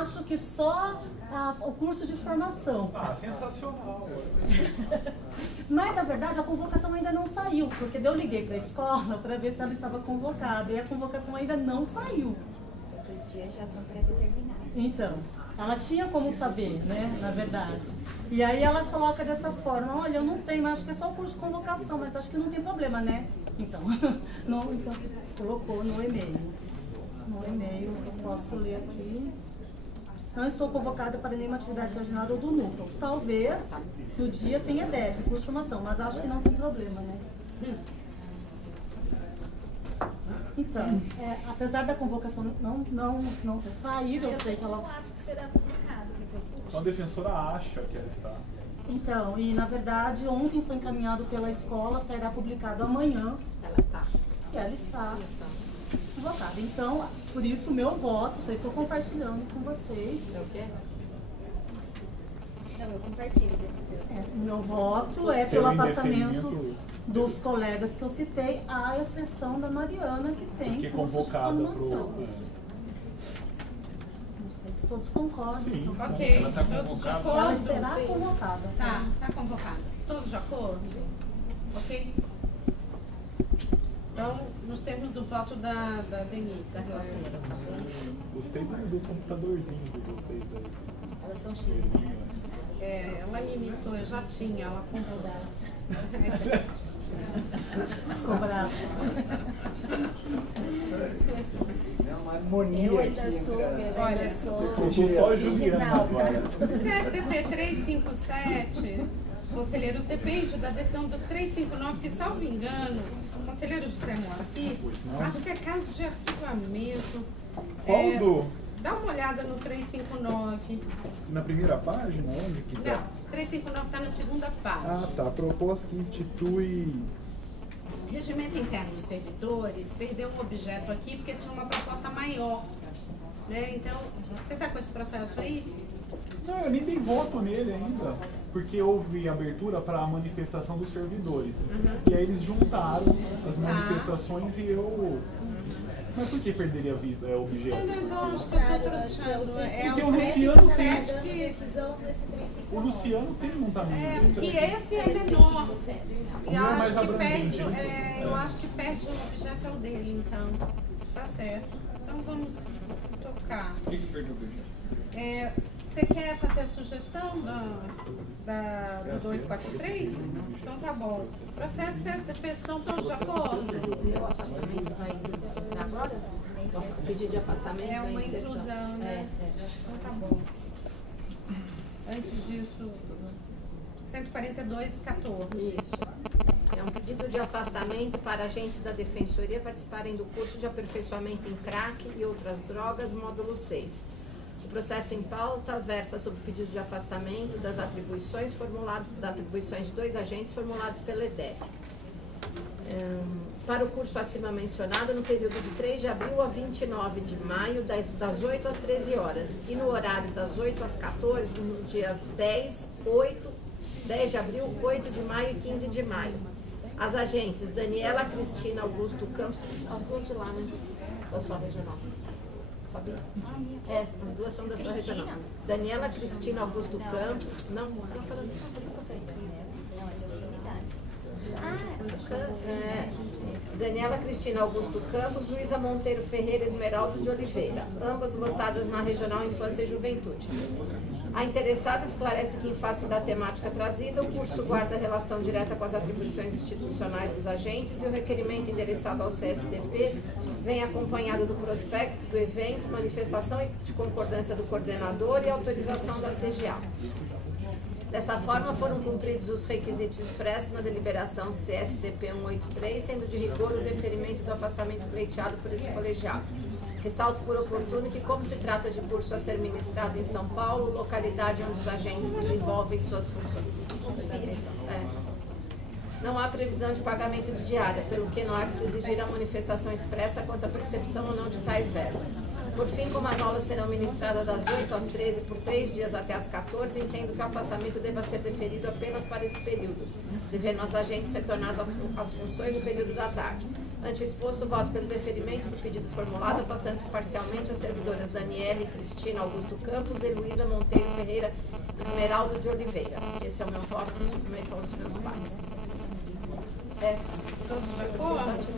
acho que só o curso de formação. Ah, sensacional. Mas, na verdade, a convocação ainda não saiu, porque eu liguei para a escola para ver se ela estava convocada, e a convocação ainda não saiu. Os dias já são pré-determinados. Então, ela tinha como saber, né, na verdade. E aí ela coloca dessa forma, olha, eu não tenho, acho que é só o curso de convocação, mas acho que não tem problema, né? Então, então colocou no e-mail. No e-mail, eu posso ler aqui. Não estou convocada para nenhuma atividade extraordinária ou do núcleo. Talvez no dia tenha DEP, curso de formação, mas acho que não tem problema, né? Então, apesar da convocação não ter saído, eu sei que ela... que será publicado. Então a defensora acha que ela está. Então, e na verdade, ontem foi encaminhado pela escola, será publicado amanhã. Ela tá. E ela está convocada. Então, por isso o meu voto, eu estou compartilhando com vocês. É o quê? Não, eu compartilho. O meu voto é pelo afastamento dos colegas que eu citei, à exceção da Mariana, que tem é curso de convocada formação. Não sei se todos concordam. Sim. Ok, Ela está todos de convocada. Ela acordo? será convocada. Tá convocada. Todos de acordo? Ok? Então, nos termos do voto da Denise, da relatora, tá bom? Gostei do computadorzinho de vocês aí. Elas estão cheias. Ela me imitou, eu já tinha, ela comprou. Ficou brava. É uma harmonia. Eu ainda aqui, sou, cara. Olha, Só a Juliana agora. CSDP 357, conselheiros, depende da decisão do 359, que, salvo engano, o conselheiro José Moacir, acho que é caso de arquivamento. Qual do? Dá uma olhada no 359. Na primeira página, onde que tá? Não, 359 está na segunda página. Ah, tá. Proposta que institui... Regimento interno dos servidores perdeu um objeto aqui porque tinha uma proposta maior. Né? Então, você está com esse processo aí? Não, eu nem dei voto nele ainda, porque houve abertura para a manifestação dos servidores. E aí eles juntaram as manifestações e eu... Mas por que perderia o objeto? Então, acho que eu estou trocando. Porque o Luciano tem. Decisão desse 359. O Luciano tem, não tá Que esse é menor. O E meu é mais acho que abrangente. perde, eu acho que perde o objeto é o dele, então. Tá certo. Então vamos tocar. O que perdeu o objeto? Você quer fazer a sugestão do 243? Então tá bom. Processo CSDP, são todos de acordo? O afastamento vai entrar agora? O pedido de afastamento É uma inserção. inclusão, né? Então tá bom. Antes disso, 142,14. Isso. É um pedido de afastamento para agentes da Defensoria participarem do curso de aperfeiçoamento em crack e outras drogas, módulo 6. O processo em pauta versa sobre o pedido de afastamento das atribuições de 2 agentes formulados pela EDEP. Para o curso acima mencionado, no período de 3 de abril a 29 de maio, das 8 às 13 horas, e no horário das 8 às 14, nos dias 10 de abril, 8 de maio e 15 de maio. As agentes Daniela Cristina Augusto Campos, as duas de lá, né? Da sua regional. Fabi? As duas são da sua regional. Daniela Cristina Augusto Campos. Não, estou falando isso, por isso que eu falei. Não, é de outra unidade. Daniela Cristina Augusto Campos, Luísa Monteiro Ferreira Esmeraldo de Oliveira, ambas votadas na Regional Infância e Juventude. A interessada esclarece que, em face da temática trazida, o curso guarda relação direta com as atribuições institucionais dos agentes e o requerimento endereçado ao CSDP vem acompanhado do prospecto do evento, manifestação de concordância do coordenador e autorização da CGA. Dessa forma, foram cumpridos os requisitos expressos na deliberação CSDP 183, sendo de rigor o deferimento do afastamento pleiteado por esse colegiado. Ressalto por oportuno que, como se trata de curso a ser ministrado em São Paulo, localidade onde os agentes desenvolvem suas funções. Não há previsão de pagamento de diária, pelo que não há que se exigir a manifestação expressa quanto à percepção ou não de tais verbas. Por fim, como as aulas serão ministradas das 8 às 13 por 3 dias até às 14, entendo que o afastamento deva ser deferido apenas para esse período, devendo os agentes retornar às funções no período da tarde. Ante o exposto, voto pelo deferimento do pedido formulado, afastando-se parcialmente as servidoras Daniele Cristina Augusto Campos e Luísa Monteiro Ferreira Esmeraldo de Oliveira. Esse é o meu voto, que submeto aos meus pais. Todos de acordo?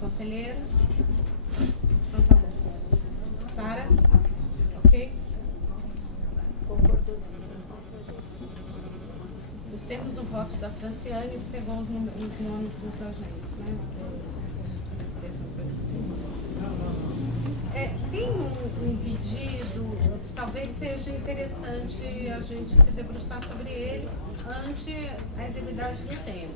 Conselheiros? Então tá bom. Sara? Ok? Os termos do voto da Franciane pegou os nomes dos agentes, né? Tem um pedido, talvez seja interessante a gente se debruçar sobre ele ante a exiguidade do tempo.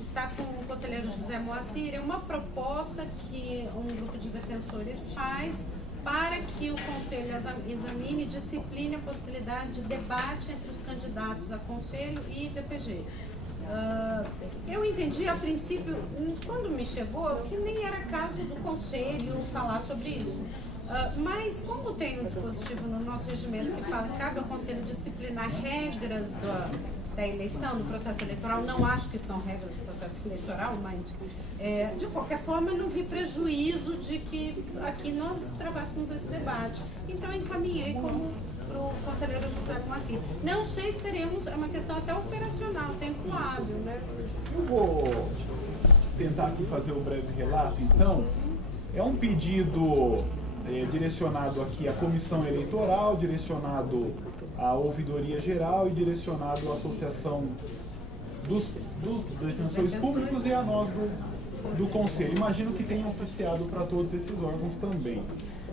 Está com o conselheiro José Moacir, é uma proposta que um grupo de defensores faz para que o Conselho examine e discipline a possibilidade de debate entre os candidatos a Conselho e DPG. Eu entendi a princípio, quando me chegou, que nem era caso do Conselho falar sobre isso. Mas como tem um dispositivo no nosso regimento que fala que cabe ao Conselho disciplinar regras da eleição, do processo eleitoral, não acho que são regras do processo eleitoral, mas de qualquer forma eu não vi prejuízo de que aqui nós travássemos esse debate. Então eu encaminhei como para o conselheiro José Moacir. Não sei se teremos, é uma questão até operacional, tempo hábil, né? Eu vou tentar aqui fazer um breve relato, então. É um pedido direcionado aqui à comissão eleitoral, direcionado à ouvidoria geral e direcionado à associação dos defensores públicos e a nós do conselho. Imagino que tenha oficiado para todos esses órgãos também.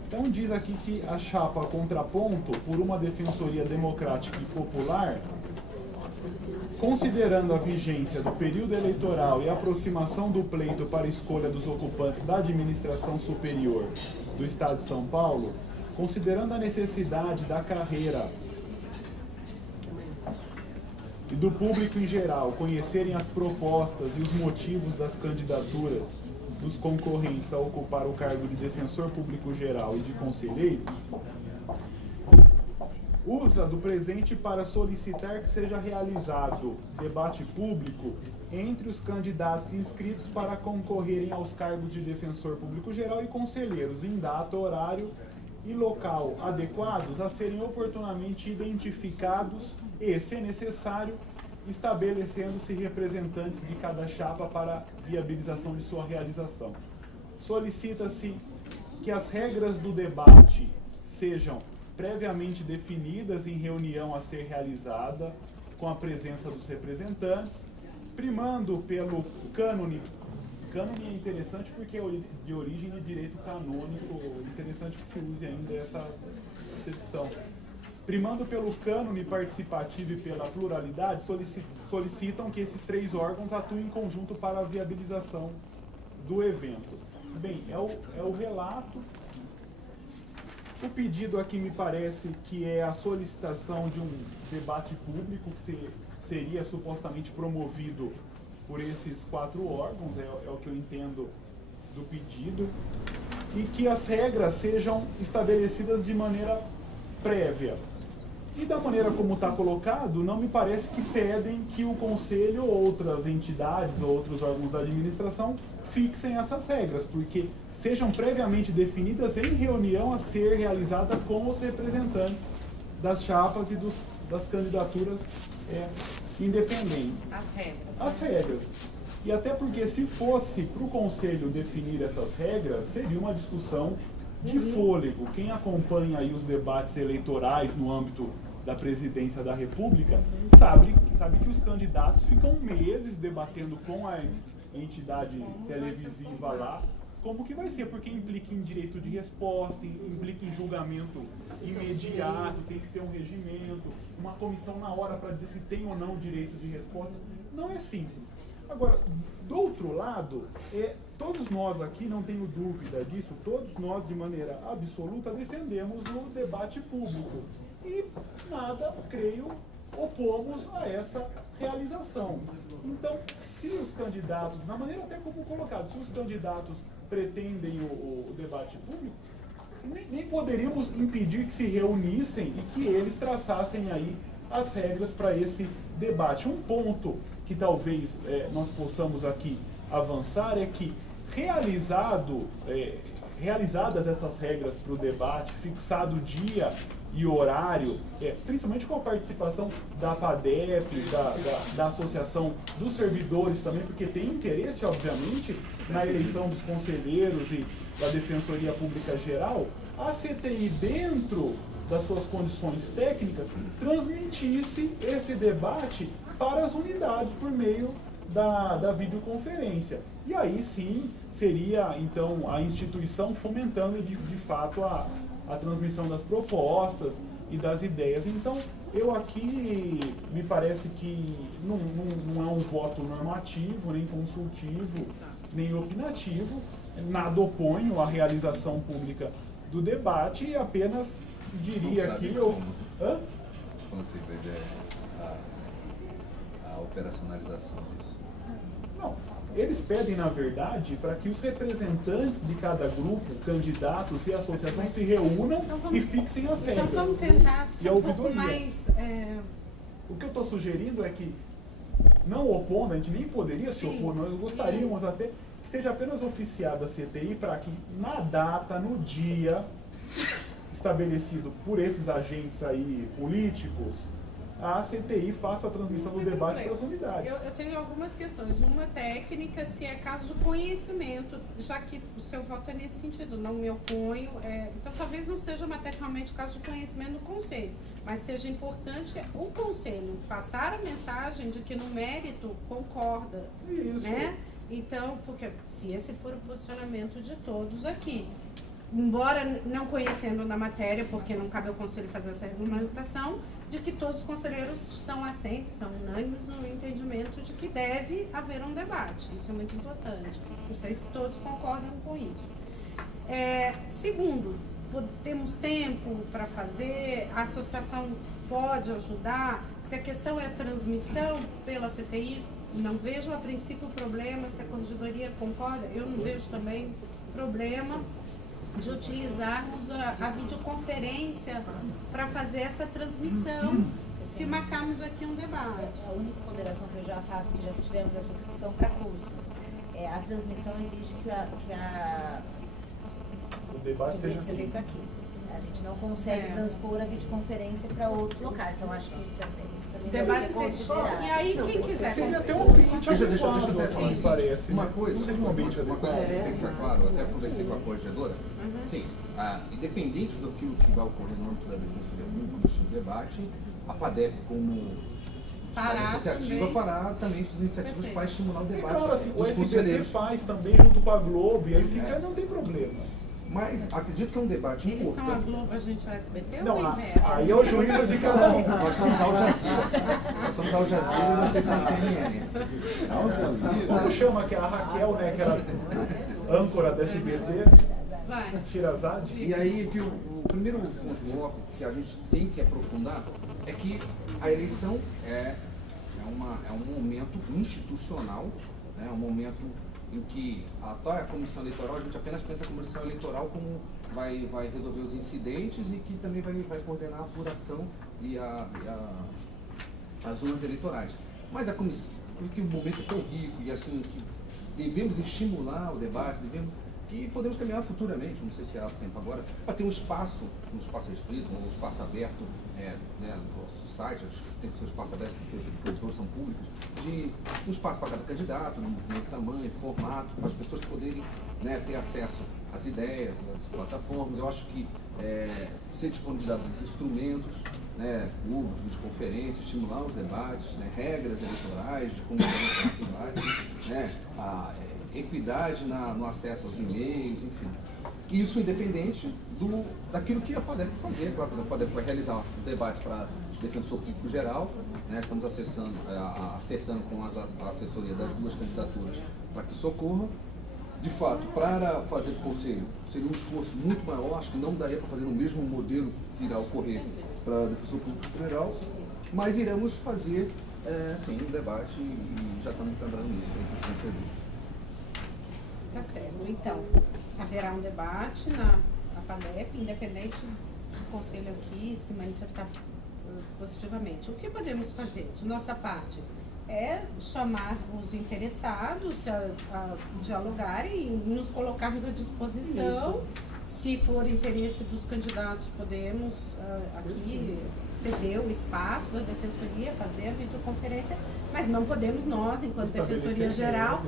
Então diz aqui que a chapa contraponto por uma defensoria democrática e popular, considerando a vigência do período eleitoral e a aproximação do pleito para a escolha dos ocupantes da administração superior do Estado de São Paulo, considerando a necessidade da carreira e do público em geral conhecerem as propostas e os motivos das candidaturas dos concorrentes a ocupar o cargo de defensor público geral e de conselheiro, usa do presente para solicitar que seja realizado debate público entre os candidatos inscritos para concorrerem aos cargos de defensor público geral e conselheiros em data, horário e local adequados a serem oportunamente identificados e, se necessário, estabelecendo-se representantes de cada chapa para viabilização de sua realização. Solicita-se que as regras do debate sejam previamente definidas em reunião a ser realizada com a presença dos representantes, primando pelo cânone. Cânone é interessante porque é de origem de direito canônico, interessante que se use ainda essa excepção. Primando pelo cânone participativo e pela pluralidade, solicitam que esses três órgãos atuem em conjunto para a viabilização do evento. Bem, é o relato. O pedido aqui me parece que é a solicitação de um debate público que seria supostamente promovido por esses quatro órgãos, é o que eu entendo do pedido, e que as regras sejam estabelecidas de maneira prévia. E da maneira como está colocado, não me parece que pedem que o Conselho ou outras entidades ou outros órgãos da administração fixem essas regras, porque sejam previamente definidas em reunião a ser realizada com os representantes das chapas e das candidaturas independentes. As regras. E até porque se fosse para o Conselho definir essas regras, seria uma discussão de fôlego. Quem acompanha aí os debates eleitorais no âmbito da presidência da República sabe que os candidatos ficam meses debatendo com a entidade televisiva lá como que vai ser, porque implica em direito de resposta, implica em julgamento imediato, tem que ter um regimento, uma comissão na hora para dizer se tem ou não direito de resposta. Não é simples. Agora, do outro lado, todos nós aqui, não tenho dúvida disso, todos nós de maneira absoluta defendemos o debate público. E nada, creio, opomos a essa realização. Então, se os candidatos, na maneira até como colocado, se os candidatos pretendem o debate público, nem poderíamos impedir que se reunissem e que eles traçassem aí as regras para esse debate. Um ponto que talvez nós possamos aqui avançar é que realizadas essas regras para o debate, fixado o dia e horário, principalmente com a participação da APADEP, da Associação dos Servidores também, porque tem interesse, obviamente, na eleição dos conselheiros e da Defensoria Pública Geral, a CTI, dentro das suas condições técnicas, transmitisse esse debate para as unidades por meio da videoconferência. E aí sim seria então a instituição fomentando de fato a transmissão das propostas e das ideias. Então eu aqui me parece que não é um voto normativo, nem consultivo, nem opinativo, nada oponho à realização pública do debate e apenas diria que eu... Hã? Quando você vê a operacionalização disso? Não, eles pedem, na verdade, para que os representantes de cada grupo, candidatos e associação se reúnam e fixem as regras. Então vamos tentar E ser a um pouco ouvidoria. mais... O que eu estou sugerindo é que, não opondo, a gente nem poderia se opor, nós gostaríamos até que seja apenas oficiada a CTI para que na data, no dia estabelecido por esses agentes aí políticos, a CTI faça a transmissão do debate para as unidades. Eu tenho algumas questões. Uma técnica, se é caso de conhecimento, já que o seu voto é nesse sentido, não me oponho. Então, talvez não seja materialmente caso de conhecimento do Conselho, mas seja importante o Conselho passar a mensagem de que no mérito concorda. Isso. Né? Então, porque se esse for o posicionamento de todos aqui, embora não conhecendo na matéria, porque não cabe ao Conselho fazer essa regulamentação, de que todos os conselheiros são assentes, são unânimes no entendimento de que deve haver um debate. Isso é muito importante. Não sei se todos concordam com isso. Segundo, temos tempo para fazer, a associação pode ajudar. Se a questão é transmissão pela CTI, não vejo a princípio problema, se a corregedoria concorda, eu não vejo também problema de utilizarmos a videoconferência para fazer essa transmissão, se marcarmos aqui um debate. A única ponderação que eu já faço, que já tivemos essa discussão para cursos, a transmissão exige que O debate tem que seja ser feito aqui. A gente não consegue transpor a videoconferência para outros locais, então acho que isso também deve Debate ser considerado. E aí, quem quiser seria até um ambiente Deixa adequado, eu me parece. Uma né? coisa, Não seria um ambiente uma coisa adequado. que tem que ficar claro, eu até conversei com a corregedora. Sim, independente do que vai ocorrer no âmbito da Defensoria Pública, no estilo de debate, a PADEP, como associativa, também. fará também suas iniciativas para estimular o E debate claro, assim, o dos SBT conselheiros. faz também junto com a Globo, e aí fica, não tem problema. Mas acredito que é um debate Eles são a importante. Globo, a gente é o SBT Não, ou o inverso? aí é o juízo de cada um. Nós somos Al Jazeera. Nós somos Al Jazeera e vocês são CNN. Como chama que é a Raquel, né, que era âncora da SBT, Vai. Shirazade? E aí que o primeiro bloco que a gente tem que aprofundar é que a eleição é um momento institucional, né, um momento em que a comissão eleitoral, a gente apenas pensa a comissão eleitoral como vai resolver os incidentes e que também vai coordenar a apuração e as urnas eleitorais. Mas a comissão, porque o momento é tão rico e assim, que devemos estimular o debate, que podemos caminhar futuramente, não sei se há tempo agora, para ter um espaço restrito, um espaço aberto, no site, acho que tem que ser um espaço aberto, porque todos são públicos, de um espaço para cada candidato, no movimento, tamanho, formato, para as pessoas poderem, né, ter acesso às ideias, às plataformas. Eu acho que ser disponibilizado os instrumentos, né, públicos, de conferências, estimular os debates, né, regras eleitorais, de como se né, a equidade no acesso aos e-mails, enfim. Isso independente daquilo que a PADEP vai fazer. A PADEP vai realizar o debate para o defensor público geral, né, estamos acertando com a assessoria das duas candidaturas para que socorram. De fato, para fazer o conselho, seria um esforço muito maior, acho que não daria para fazer no mesmo modelo que irá ocorrer para o defensor público geral, mas iremos fazer, sim, um debate e já estamos trabalhando nisso entre os conselheiros. Tá certo. Então, haverá um debate na PADEP, independente do conselho aqui se manifestar positivamente. O que podemos fazer de nossa parte? é chamar os interessados a dialogarem e nos colocarmos à disposição. Se for interesse dos candidatos, podemos aqui ceder o espaço da Defensoria, fazer a videoconferência, mas não podemos nós, enquanto Defensoria Geral,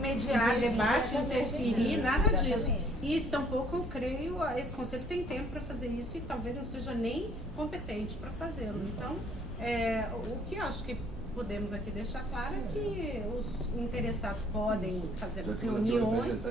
mediar debate, interferir, nada disso. E tampouco eu creio, esse conselho tem tempo para fazer isso e talvez não seja nem competente para fazê-lo. Então, o que eu acho que podemos aqui deixar claro é que os interessados podem fazer reuniões, a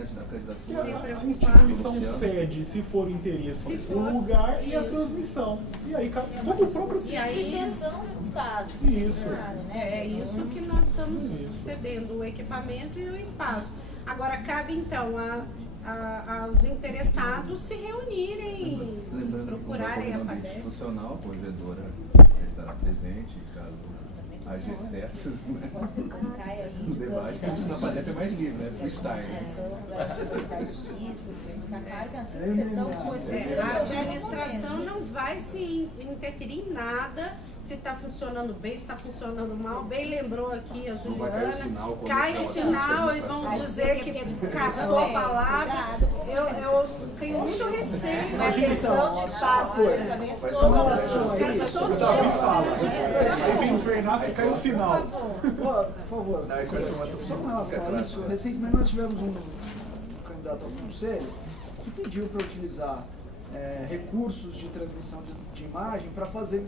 instituição cede, se for interesse, o lugar e a transmissão. E aí, todo o próprio Exceção do espaço. Isso. Claro, né? É isso que nós estamos cedendo, o equipamento e o espaço. Agora, cabe então aos interessados se reunirem, procurarem a PADEP. Institucional, a corregedora estará presente, caso haja excessos, né? No debate, porque isso na PADEP é mais livre, né? Freestyle. A administração não vai se interferir em nada, se está funcionando bem, se está funcionando mal. Bem lembrou aqui a Juliana, cai o sinal e vão dizer que caçou a palavra. Eu tenho muito receio. Uma sessão de espaço, Com relação a isso, aí vem o Fernando e cai o sinal. por favor, só com relação a isso, recentemente nós tivemos um candidato ao conselho que pediu para utilizar recursos de transmissão de imagem para fazer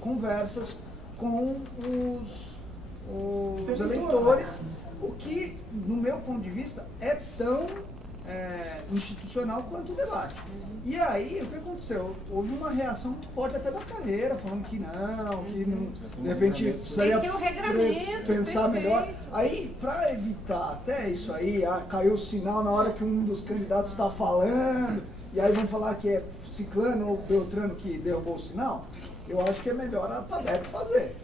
conversas com os eleitores, o que, no meu ponto de vista, é tão institucional quanto o debate. E aí, o que aconteceu? Houve uma reação muito forte até da carreira, falando que não, de repente precisaria tem que ter um regramento, pensar perfeito. melhor. Aí, para evitar até isso aí, caiu o sinal na hora que um dos candidatos está falando, e aí vão falar que é Ciclano ou Beltrano que derrubou o sinal, eu acho que é melhor a PADEP fazer.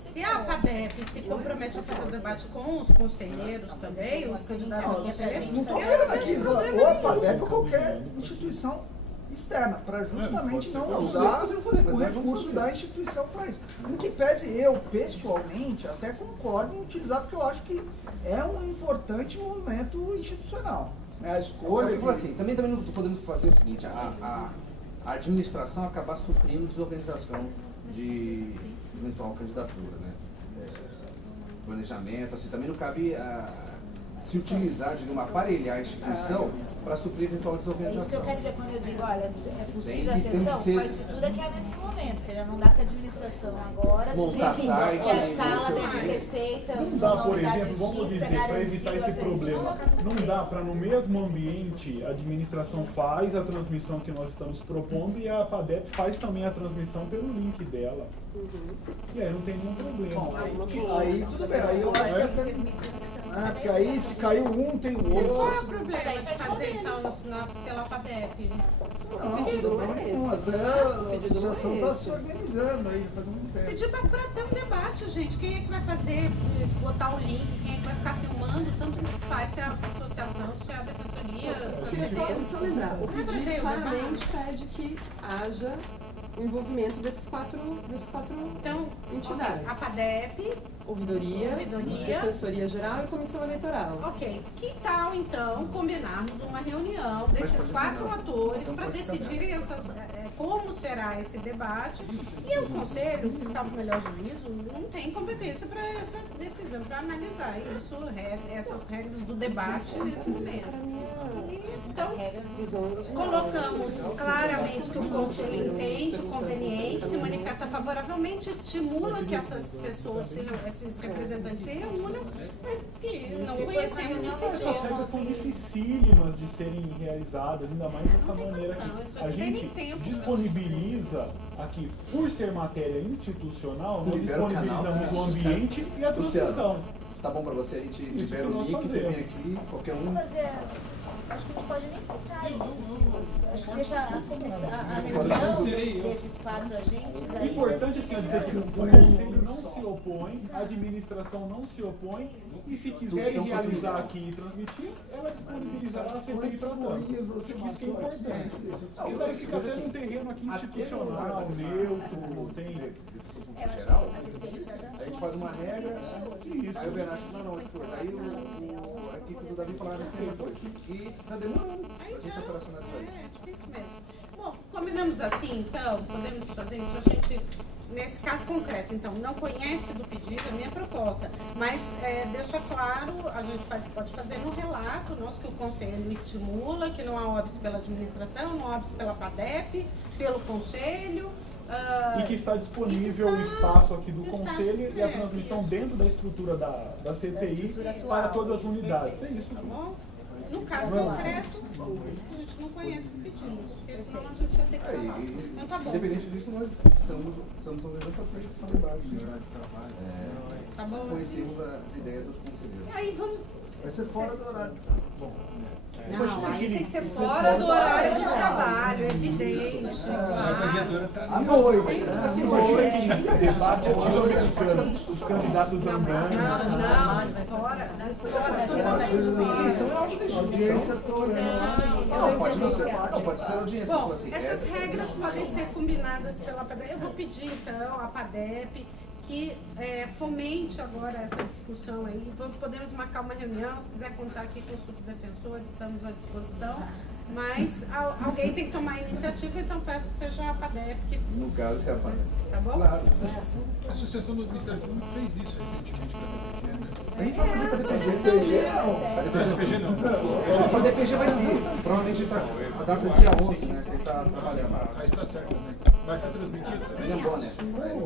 Se a PADEP se compromete a fazer o debate com os conselheiros também, os candidatos a conselheiro, não estou querendo aqui ou a PADEP ou qualquer instituição externa, para justamente não usar o recurso da instituição para isso. Em que pese eu, pessoalmente, até concordo em utilizar, porque eu acho que é um importante momento institucional. A escolha... Eu falo assim, também não podemos fazer o seguinte, a administração acabar suprindo desorganização de eventual candidatura, né? Planejamento, assim, também não cabe se utilizar, digamos, aparelhar a instituição para suprir eventual É desorganização. isso que eu quero dizer quando eu digo, olha, é possível a Tem que sessão ser- com a estrutura que é nesse momento, porque já não dá para a administração agora Montar dizer site, que a sala não sei o deve quê. ser feita Não dá, numa por unidade exemplo, vamos X, dizer, para para evitar garantir esse o problema, não dá para no mesmo ambiente a administração faz a transmissão que nós estamos propondo e a PADEP faz também a transmissão pelo link dela. E aí não tem nenhum problema. Aí tudo bem, aí eu acho que até... porque aí se caiu um, tem o qual é outro. o problema de fazer então pela PADEP? Não, até a associação está se organizando aí, faz muito tempo. Pedir para ter um debate, gente. Quem é que vai fazer, botar o link, quem é que vai ficar filmando, tanto faz se é a associação, se é a defensoria, Só lembrar, o Não é pra pedido ter o claramente pede que haja o envolvimento desses quatro Então, entidades. a PADEP, Ouvidoria, Defensoria Geral e Comissão Eleitoral. ok. Que tal, então, combinarmos uma reunião desses 4 atores para decidirem como será esse debate? E o Conselho, que salvo o melhor juízo, não tem competência para essa decisão, para analisar isso, essas regras do debate nesse momento. E, então, colocamos claramente que o Conselho entende o conveniente, se manifesta favoravelmente, estimula que essas pessoas, esses representantes se reúnam, mas que não conhecemos nenhum Essas regras são dificílimas de serem realizadas, ainda mais dessa maneira que a gente disponibiliza aqui, por ser matéria institucional, nós disponibilizamos o ambiente e a transmissão. Se tá bom pra você, a gente libera que o nós link, você fazemos. vem aqui, qualquer um. Mas acho que a gente pode nem citar isso. Acho que deixa a reunião desses 4 agentes O aí. importante é dizer que o Conselho não se opõe, a administração não se opõe, e se quiserem realizar aqui e transmitir, ela disponibilizará a CPI para todos. Isso que é importante. E daí fica até num terreno aqui institucional, neutro, tem geral, a gente faz uma regra, aí o Bernardo diz, não, isso foi. Aí a equipe do Davi falaram e tá demorando a gente operacionalizar isso. É difícil mesmo. Bom, combinamos assim, então, podemos fazer isso, a gente, nesse caso concreto, então, não conhece do pedido, a minha proposta, mas deixa claro, a gente pode fazer no relato nosso que o Conselho estimula, que não há óbice pela administração, não há óbice pela PADEP, pelo Conselho. E que está disponível o espaço aqui do Conselho e a transmissão dentro da estrutura da CTI para todas as unidades. É isso. Tá bom? No caso concreto, a gente não conhece o pedido, porque senão a gente ia ter que falar. Então tá bom. Independente disso, nós estamos organizando para ter disponibilidade de horário de trabalho. Tá bom? Conhecemos as ideias dos conselheiros. Aí vamos. Vai ser fora do horário. Bom. Não, aí tem que ser fora do horário de trabalho, é evidente. À noite. Debate os candidatos andando. Não, fora. Audiência toda. Pode ser audiência. Bom, essas regras podem ser combinadas pela PADEP. Eu vou pedir, então, a PADEP que fomente agora essa discussão aí. Podemos marcar uma reunião, se quiser contar aqui com os subdefensores, estamos à disposição. Mas alguém tem que tomar a iniciativa, então peço que seja a PADEP. No caso, é a PADEP. Tá bom? Claro. A Associação do Ministério Público fez isso recentemente para a DPG, né? A gente vai fazer para a DPG, não. Para a DPG vai vir. Provavelmente a data do dia 11, né? Que ele está trabalhando. Mas está certo. Vai ser transmitido? Ele é bom, né?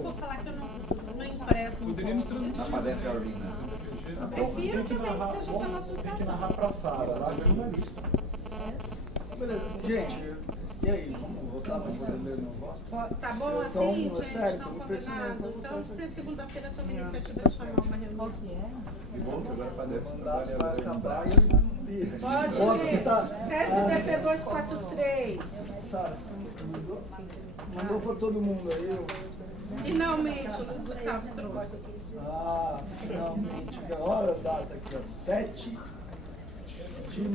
Vou falar que eu não empresto. Poderíamos transmitir. A PADEP Arena. Prefiro também que seja pela associação. Tem que narrar para a sala, lá de jornalista. Beleza. Gente, e aí? Vamos voltar para poder ler o negócio? Tá bom assim, gente? Não combinado? Então, se segunda-feira eu tomo a iniciativa de chamar uma reunião. Que bom que agora a PADEP O mandato vai acabar e ele... Pode ir. CSDP 243. Sara, você mandou? Mandou para todo mundo aí. Finalmente, o Luiz Gustavo trouxe. Ah, finalmente. Olha a data aqui, ó. 7 de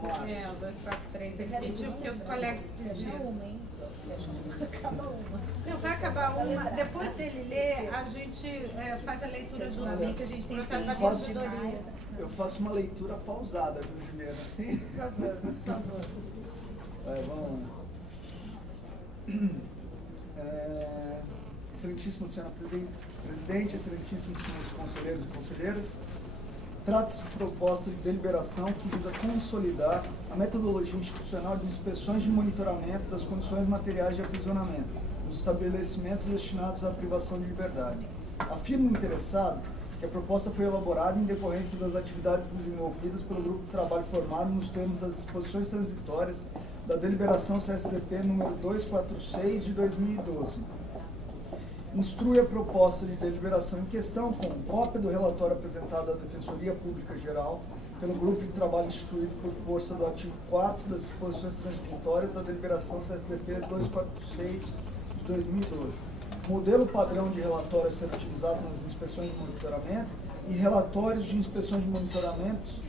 março. É, o 243. Ele pediu porque os colegas pediram. Não, vai acabar uma. Depois dele ler, a gente faz a leitura do processo da auditoria. Eu faço uma leitura pausada, viu, Juliana? Sim? Por favor, por favor. Vamos lá. Excelentíssimo senhor presidente, excelentíssimos senhores conselheiros e conselheiras, trata-se de proposta de deliberação que visa consolidar a metodologia institucional de inspeções de monitoramento das condições materiais de aprisionamento nos estabelecimentos destinados à privação de liberdade. Afirma o interessado que a proposta foi elaborada em decorrência das atividades desenvolvidas pelo grupo de trabalho formado nos termos das disposições transitórias da deliberação CSDP número 246 de 2012. Instrui a proposta de deliberação em questão com cópia do relatório apresentado à Defensoria Pública Geral pelo grupo de trabalho instituído por força do artigo 4º das disposições transitórias da deliberação CSDP 246 de 2012. Modelo padrão de relatório a ser utilizado nas inspeções de monitoramento e relatórios de inspeções de monitoramento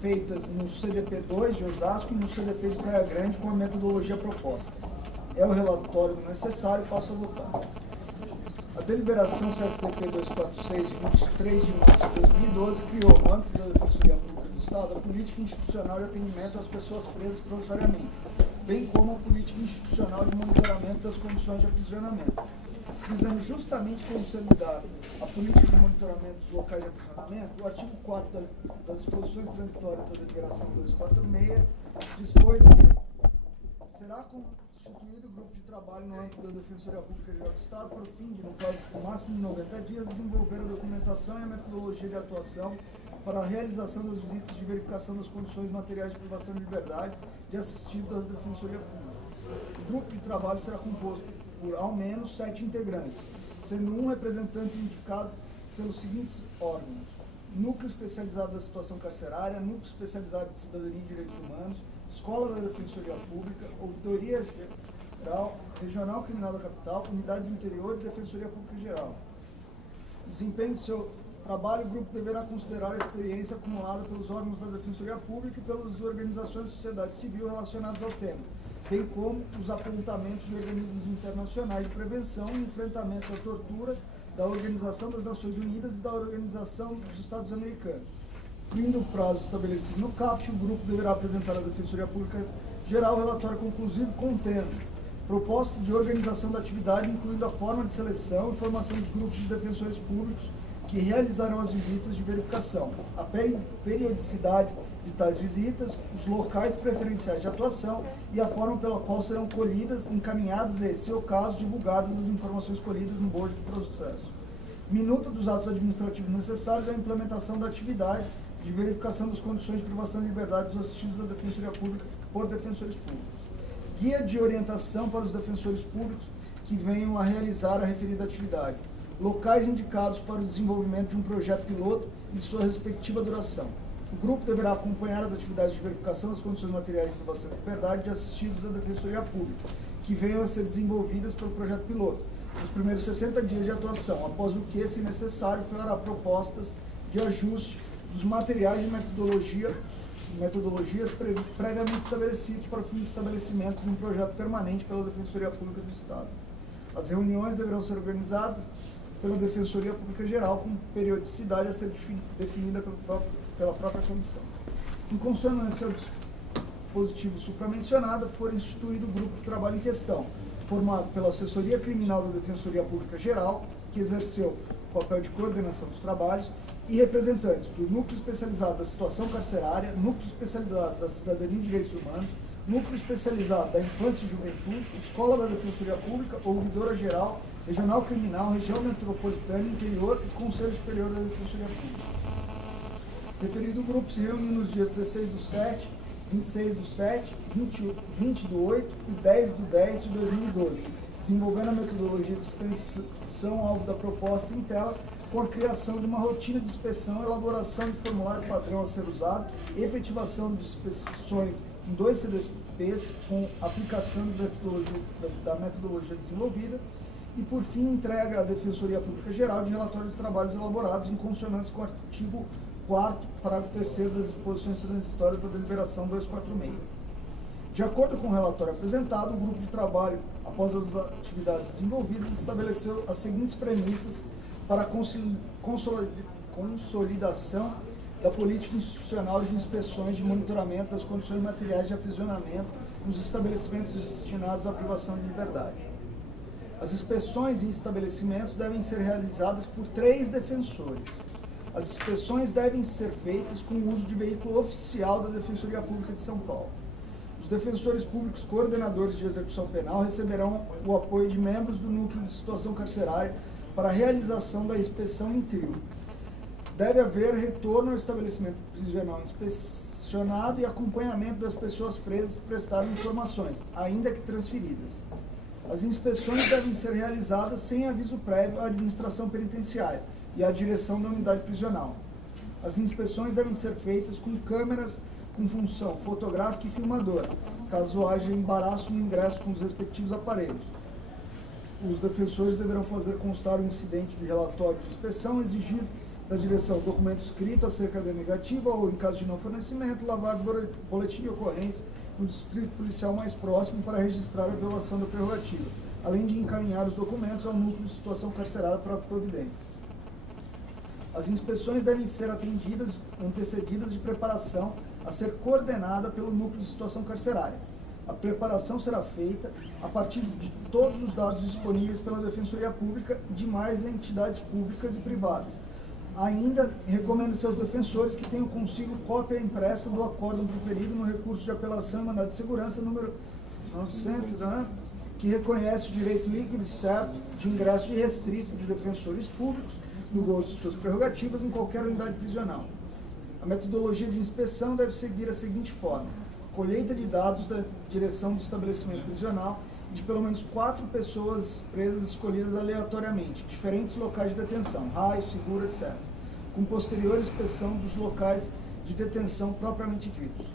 feitas no CDP2 de Osasco e no CDP de Praia Grande com a metodologia proposta. É o relatório necessário, passo a votar. A deliberação CSDP 246, de 23 de março de 2012, criou, no âmbito da Defensoria Pública do Estado, a política institucional de atendimento às pessoas presas provisoriamente, bem como a política institucional de monitoramento das condições de aprisionamento. Visando justamente consolidar a política de monitoramento dos locais de aprisionamento, o artigo 4º das disposições transitórias da deliberação 246 dispôs que será constituído o grupo de trabalho no âmbito da Defensoria Pública Geral do Estado para o fim de, no prazo de máximo de 90 dias, desenvolver a documentação e a metodologia de atuação para a realização das visitas de verificação das condições materiais de privação de liberdade de assistido da Defensoria Pública. O grupo de trabalho será composto por ao menos 7 integrantes, sendo um representante indicado pelos seguintes órgãos: Núcleo Especializado da Situação Carcerária, Núcleo Especializado de Cidadania e Direitos Humanos, Escola da Defensoria Pública, Ouvidoria Geral, Regional Criminal da Capital, Unidade do Interior e Defensoria Pública Geral. Desempenho do seu trabalho, o grupo deverá considerar a experiência acumulada pelos órgãos da Defensoria Pública e pelas organizações da sociedade civil relacionadas ao tema, bem como os apontamentos de organismos internacionais de prevenção e enfrentamento à tortura da Organização das Nações Unidas e da Organização dos Estados Americanos. Fim o prazo estabelecido no CAPT, o grupo deverá apresentar à Defensoria Pública Geral relatório conclusivo contendo proposta de organização da atividade, incluindo a forma de seleção e formação dos grupos de defensores públicos que realizarão as visitas de verificação, a periodicidade de tais visitas, os locais preferenciais de atuação e a forma pela qual serão colhidas, encaminhadas e, se o caso, divulgadas as informações colhidas no bojo do processo. Minuta dos atos administrativos necessários à implementação da atividade de verificação das condições de privação de liberdade dos assistidos da Defensoria Pública por defensores públicos. Guia de orientação para os defensores públicos que venham a realizar a referida atividade. Locais indicados para o desenvolvimento de um projeto piloto e de sua respectiva duração. O grupo deverá acompanhar as atividades de verificação das condições materiais de privação de liberdade de assistidos da Defensoria Pública, que venham a ser desenvolvidas pelo projeto piloto, nos primeiros 60 dias de atuação, após o que, se necessário, fará propostas de ajuste dos materiais de metodologias previamente estabelecidos para o fim de estabelecimento de um projeto permanente pela Defensoria Pública do Estado. As reuniões deverão ser organizadas pela Defensoria Pública Geral, com periodicidade a ser definida pela própria comissão. Em consonância ao dispositivo supramencionado, for instituído o grupo de trabalho em questão, formado pela Assessoria Criminal da Defensoria Pública Geral, que exerceu o papel de coordenação dos trabalhos, e representantes do Núcleo Especializado da Situação Carcerária, Núcleo Especializado da Cidadania e Direitos Humanos, Núcleo Especializado da Infância e Juventude, Escola da Defensoria Pública, Ouvidora Geral, Regional Criminal, Região Metropolitana, Interior e Conselho Superior da Defensoria Pública. Referido grupo se reúne nos dias 16/7, 26/7, 20/8 e 10/10 de 2012, desenvolvendo a metodologia de inspeção alvo da proposta em tela, com a criação de uma rotina de inspeção, elaboração de formulário padrão a ser usado, efetivação de inspeções em 2 CDPs, com aplicação da metodologia desenvolvida, e, por fim, entrega à Defensoria Pública Geral de relatórios de trabalhos elaborados em consonância com o artigo 4º, parágrafo 3º das disposições transitórias da deliberação 246. De acordo com o relatório apresentado, o grupo de trabalho, após as atividades desenvolvidas, estabeleceu as seguintes premissas para a consolidação da política institucional de inspeções de monitoramento das condições materiais de aprisionamento nos estabelecimentos destinados à privação de liberdade. As inspeções em estabelecimentos devem ser realizadas por 3 defensores. As inspeções devem ser feitas com o uso de veículo oficial da Defensoria Pública de São Paulo. Os defensores públicos coordenadores de execução penal receberão o apoio de membros do Núcleo de Situação Carcerária para a realização da inspeção em trio. Deve haver retorno ao estabelecimento prisional inspecionado e acompanhamento das pessoas presas que prestaram informações, ainda que transferidas. As inspeções devem ser realizadas sem aviso prévio à administração penitenciária e à direção da unidade prisional. As inspeções devem ser feitas com câmeras com função fotográfica e filmadora, caso haja embaraço no ingresso com os respectivos aparelhos. Os defensores deverão fazer constar o incidente de relatório de inspeção, exigir da direção documento escrito acerca da negativa ou, em caso de não fornecimento, lavar boletim de ocorrência no distrito policial mais próximo para registrar a violação da prerrogativa, além de encaminhar os documentos ao núcleo de situação carcerária para providências. As inspeções devem ser antecedidas de preparação a ser coordenada pelo núcleo de situação carcerária. A preparação será feita a partir de todos os dados disponíveis pela Defensoria Pública e demais entidades públicas e privadas. Ainda recomenda-se aos defensores que tenham consigo cópia impressa do acórdão proferido no recurso de apelação e mandado de segurança número 900, que reconhece o direito líquido e certo de ingresso irrestrito de defensores públicos no gozo de suas prerrogativas em qualquer unidade prisional. A metodologia de inspeção deve seguir a seguinte forma: colheita de dados da direção do estabelecimento prisional de pelo menos 4 pessoas presas escolhidas aleatoriamente, diferentes locais de detenção, raio, seguro, etc., com posterior inspeção dos locais de detenção propriamente ditos.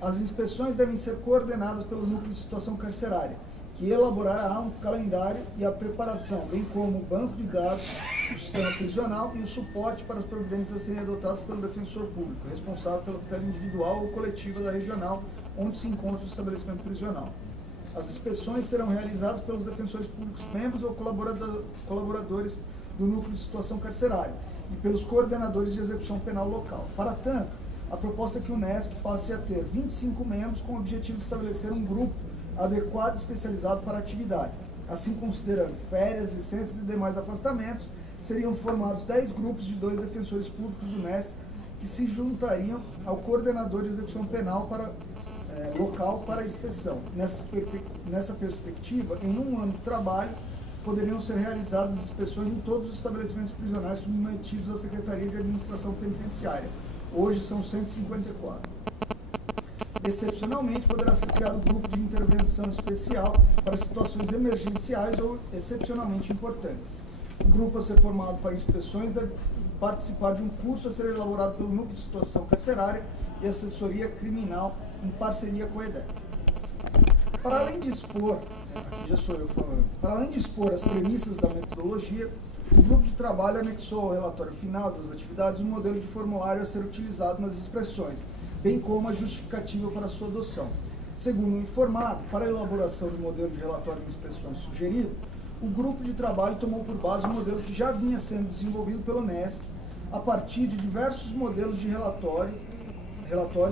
As inspeções devem ser coordenadas pelo núcleo de situação carcerária, que elaborará um calendário e a preparação, bem como o banco de dados do sistema prisional e o suporte para as providências a serem adotadas pelo defensor público, responsável pela tutela individual ou coletiva da regional onde se encontra o estabelecimento prisional. As inspeções serão realizadas pelos defensores públicos membros ou colaboradores do núcleo de situação carcerária e pelos coordenadores de execução penal local. Para tanto, a proposta é que o NESC passe a ter 25 membros com o objetivo de estabelecer um grupo adequado e especializado para a atividade. Assim, considerando férias, licenças e demais afastamentos, seriam formados 10 grupos de 2 defensores públicos do NESC que se juntariam ao coordenador de execução penal local para a inspeção. Nessa perspectiva, em um ano de trabalho, poderiam ser realizadas inspeções em todos os estabelecimentos prisionais submetidos à Secretaria de Administração Penitenciária. Hoje são 154. Excepcionalmente, poderá ser criado um grupo de intervenção especial para situações emergenciais ou excepcionalmente importantes. O grupo a ser formado para inspeções deve participar de um curso a ser elaborado pelo Núcleo de Situação Carcerária e Assessoria Criminal em parceria com a EDEC. Para além de expor, as premissas da metodologia, o grupo de trabalho anexou ao relatório final das atividades um modelo de formulário a ser utilizado nas inspeções, bem como a justificativa para sua adoção. Segundo o informado, para a elaboração do modelo de relatório de inspeções sugerido, o grupo de trabalho tomou por base um modelo que já vinha sendo desenvolvido pelo NESC a partir de diversos modelos de relatórios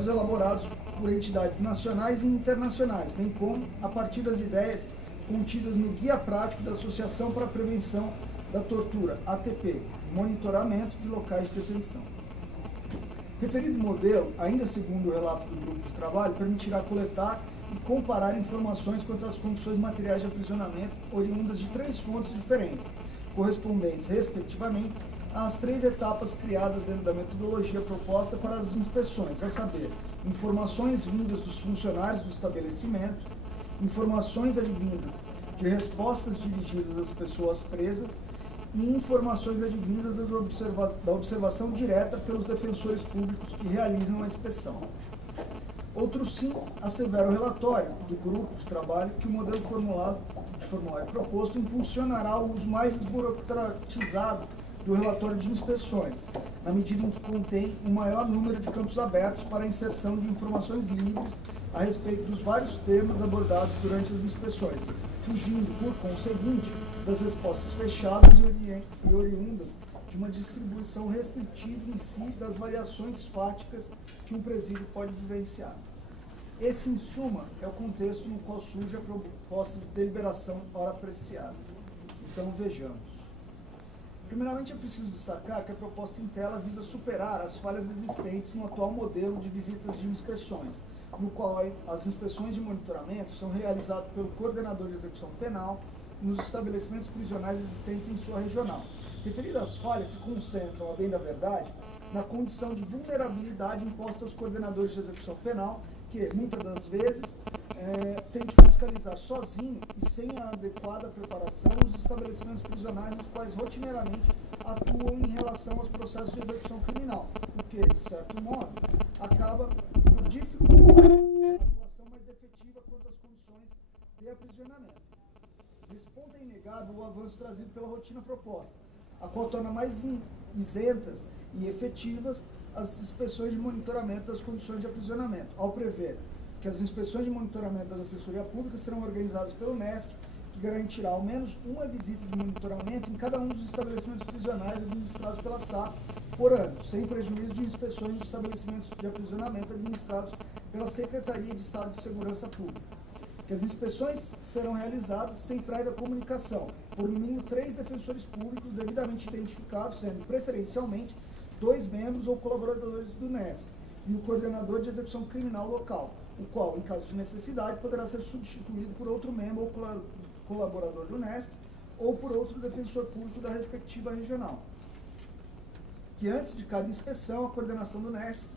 elaborados por entidades nacionais e internacionais, bem como a partir das ideias contidas no Guia Prático da Associação para a Prevenção da Tortura, ATP, monitoramento de locais de detenção. Referido modelo, ainda segundo o relato do grupo de trabalho, permitirá coletar e comparar informações quanto às condições materiais de aprisionamento oriundas de 3 fontes diferentes, correspondentes, respectivamente, às 3 etapas criadas dentro da metodologia proposta para as inspeções, a saber, informações vindas dos funcionários do estabelecimento, informações advindas de respostas dirigidas às pessoas presas e informações advindas da observação direta pelos defensores públicos que realizam a inspeção. Outro sim, assevera o relatório do grupo de trabalho que o modelo de formulário proposto impulsionará o uso mais desburocratizado do relatório de inspeções, na medida em que contém um maior número de campos abertos para a inserção de informações livres a respeito dos vários temas abordados durante as inspeções, fugindo, por conseguinte, das respostas fechadas e oriundas de uma distribuição restritiva em si das variações fáticas que um presídio pode vivenciar. Esse, em suma, é o contexto no qual surge a proposta de deliberação ora apreciada. Então, vejamos. Primeiramente, é preciso destacar que a proposta em tela visa superar as falhas existentes no atual modelo de visitas de inspeções, no qual as inspeções de monitoramento são realizadas pelo coordenador de execução penal nos estabelecimentos prisionais existentes em sua regional. Referidas falhas se concentram, a bem da verdade, na condição de vulnerabilidade imposta aos coordenadores de execução penal, que, muitas das vezes, tem que fiscalizar sozinho e sem a adequada preparação os estabelecimentos prisionais nos quais rotineiramente atuam em relação aos processos de execução criminal, o que, de certo modo, acaba por dificultar a atuação mais efetiva quanto às condições de aprisionamento. Nesse ponto é inegável o avanço trazido pela rotina proposta, a qual torna mais isentas e efetivas as inspeções de monitoramento das condições de aprisionamento, ao prever que as inspeções de monitoramento da Defensoria Pública serão organizadas pelo NESC, que garantirá ao menos uma visita de monitoramento em cada um dos estabelecimentos prisionais administrados pela SAP por ano, sem prejuízo de inspeções dos estabelecimentos de aprisionamento administrados pela Secretaria de Estado de Segurança Pública. Que as inspeções serão realizadas sem prévia comunicação, por no mínimo 3 defensores públicos devidamente identificados, sendo preferencialmente 2 membros ou colaboradores do NESC e o coordenador de execução criminal local, o qual, em caso de necessidade, poderá ser substituído por outro membro ou colaborador do NESC ou por outro defensor público da respectiva regional. Que antes de cada inspeção, a coordenação do NESC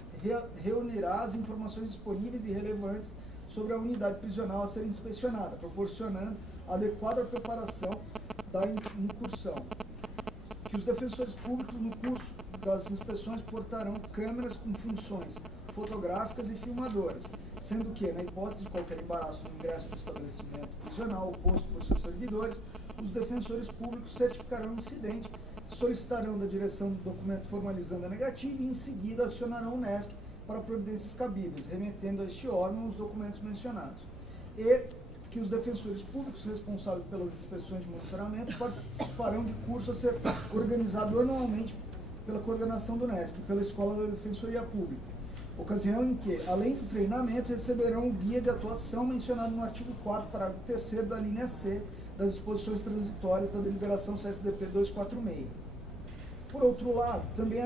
reunirá as informações disponíveis e relevantes sobre a unidade prisional a ser inspecionada, proporcionando adequada preparação da incursão. Que os defensores públicos no curso das inspeções portarão câmeras com funções fotográficas e filmadoras, sendo que, na hipótese de qualquer embaraço no ingresso do estabelecimento prisional oposto por seus servidores, os defensores públicos certificarão o incidente, solicitarão da direção do documento formalizando a negativa e, em seguida, acionarão o NESC para providências cabíveis, remetendo a este órgão os documentos mencionados. E que os defensores públicos responsáveis pelas inspeções de monitoramento participarão de curso a ser organizado anualmente pela coordenação do NESC, pela Escola da Defensoria Pública, ocasião em que, além do treinamento, receberão o guia de atuação mencionado no artigo 4º, parágrafo 3º da linha C das disposições transitórias da deliberação CSDP 246. Por outro lado, também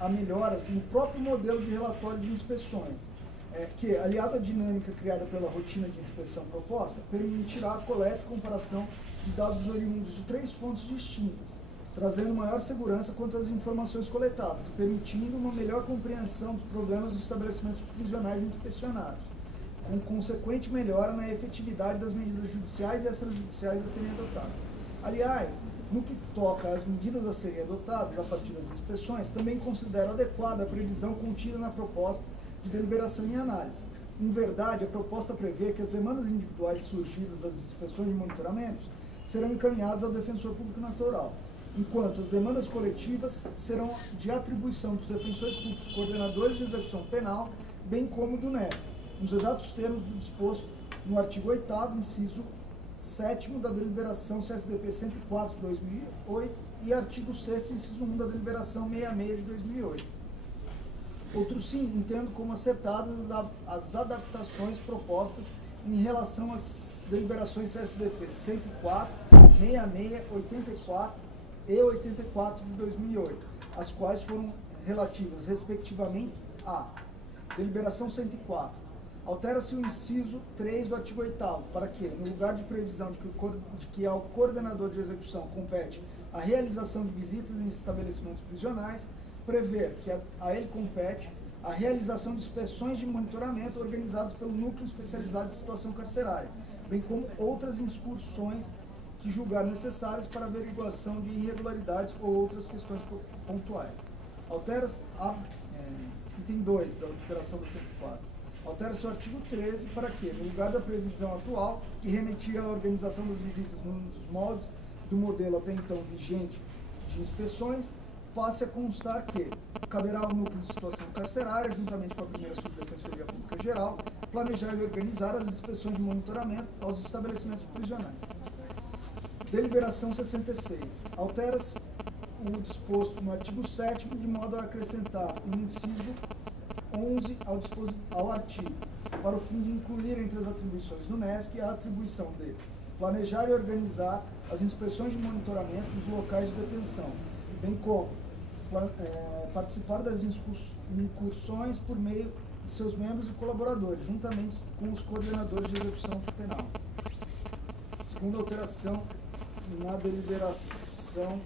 há melhoras no próprio modelo de relatório de inspeções, que, aliado à dinâmica criada pela rotina de inspeção proposta, permitirá a coleta e comparação de dados oriundos de 3 fontes distintas, trazendo maior segurança quanto às informações coletadas e permitindo uma melhor compreensão dos problemas dos estabelecimentos prisionais inspecionados, com consequente melhora na efetividade das medidas judiciais e extrajudiciais a serem adotadas. Aliás, no que toca às medidas a serem adotadas a partir das inspeções, também considero adequada a previsão contida na proposta de deliberação em análise. Em verdade, a proposta prevê que as demandas individuais surgidas das inspeções de monitoramento serão encaminhadas ao defensor público natural, enquanto as demandas coletivas serão de atribuição dos defensores públicos coordenadores de execução penal, bem como do NESC, nos exatos termos do disposto no artigo 8º, inciso 7º da deliberação CSDP 104 de 2008 e artigo 6º, inciso 1 da deliberação 66 de 2008. Outro sim, entendo como acertadas as adaptações propostas em relação às deliberações CSDP 104, 66, 84 e 84 de 2008, as quais foram relativas, respectivamente, à deliberação 104. Altera-se o inciso 3 do artigo 8º, para que, no lugar de previsão de que ao coordenador de execução compete a realização de visitas em estabelecimentos prisionais, prever que a ele compete a realização de inspeções de monitoramento organizadas pelo Núcleo Especializado de Situação Carcerária, bem como outras incursões que julgar necessárias para averiguação de irregularidades ou outras questões pontuais. Altera-se item 2 da alteração da 104. Altera-se o artigo 13 para que, no lugar da previsão atual, que remetia à organização das visitas nos moldes do modelo até então vigente de inspeções, passe a constar que caberá ao Núcleo de Situação Carcerária, juntamente com a primeira Subdefensoria Pública Geral, planejar e organizar as inspeções de monitoramento aos estabelecimentos prisionais. Deliberação 66. Altera-se o disposto no artigo 7º de modo a acrescentar o inciso 11 ao artigo, para o fim de incluir entre as atribuições do NESC a atribuição de planejar e organizar as inspeções de monitoramento dos locais de detenção, bem como participar das incursões por meio de seus membros e colaboradores, juntamente com os coordenadores de execução penal. Segunda alteração na deliberação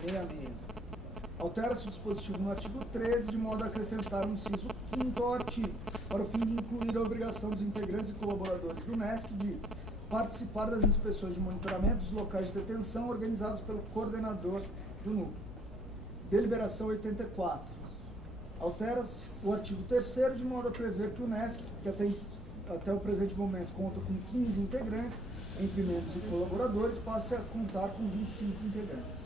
66. Altera-se o dispositivo no artigo 13 de modo a acrescentar um inciso 5º ao artigo, para o fim de incluir a obrigação dos integrantes e colaboradores do NESC de participar das inspeções de monitoramento dos locais de detenção organizadas pelo coordenador do núcleo. Deliberação 84. Altera-se o artigo 3º de modo a prever que o NESC, que até o presente momento conta com 15 integrantes, entre membros e colaboradores, passe a contar com 25 integrantes.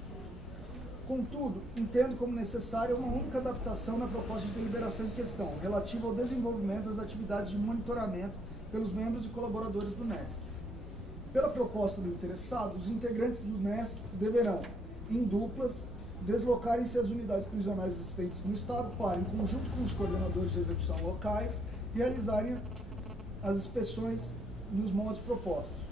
Contudo, entendo como necessária uma única adaptação na proposta de deliberação em questão, relativa ao desenvolvimento das atividades de monitoramento pelos membros e colaboradores do NESC. Pela proposta do interessado, os integrantes do NESC deverão, em duplas, deslocarem-se às unidades prisionais existentes no Estado para, em conjunto com os coordenadores de execução locais, realizarem as inspeções nos modos propostos.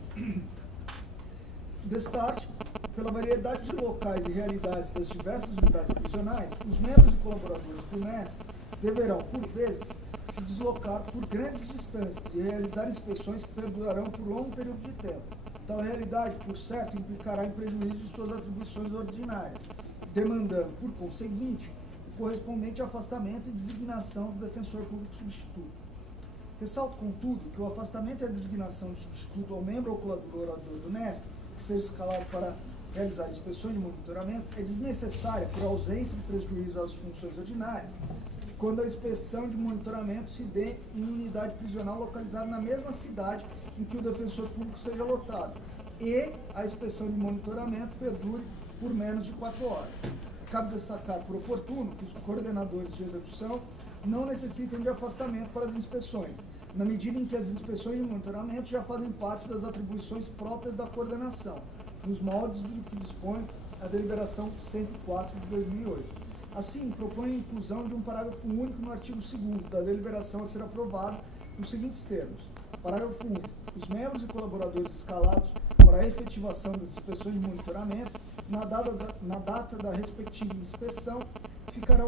Destaque, pela variedade de locais e realidades das diversas unidades prisionais, os membros e colaboradores do NESC deverão, por vezes, se deslocar por grandes distâncias e realizar inspeções que perdurarão por longo período de tempo. Tal realidade, por certo, implicará em prejuízo de suas atribuições ordinárias, demandando, por conseguinte, o correspondente afastamento e designação do defensor público substituto. Ressalto, contudo, que o afastamento e a designação do substituto ao membro ou colaborador do NESC, que seja escalado para realizar inspeções de monitoramento, é desnecessária por ausência de prejuízo às funções ordinárias, quando a inspeção de monitoramento se dê em unidade prisional localizada na mesma cidade em que o defensor público seja lotado, e a inspeção de monitoramento perdure por menos de 4 horas. Cabe destacar por oportuno que os coordenadores de execução não necessitam de afastamento para as inspeções, na medida em que as inspeções de monitoramento já fazem parte das atribuições próprias da coordenação, nos moldes do que dispõe a deliberação 104 de 2008. Assim, propõe a inclusão de um parágrafo único no artigo 2º da deliberação a ser aprovada nos seguintes termos. Parágrafo único. Os membros e colaboradores escalados para a efetivação das inspeções de monitoramento, na data da respectiva inspeção, ficarão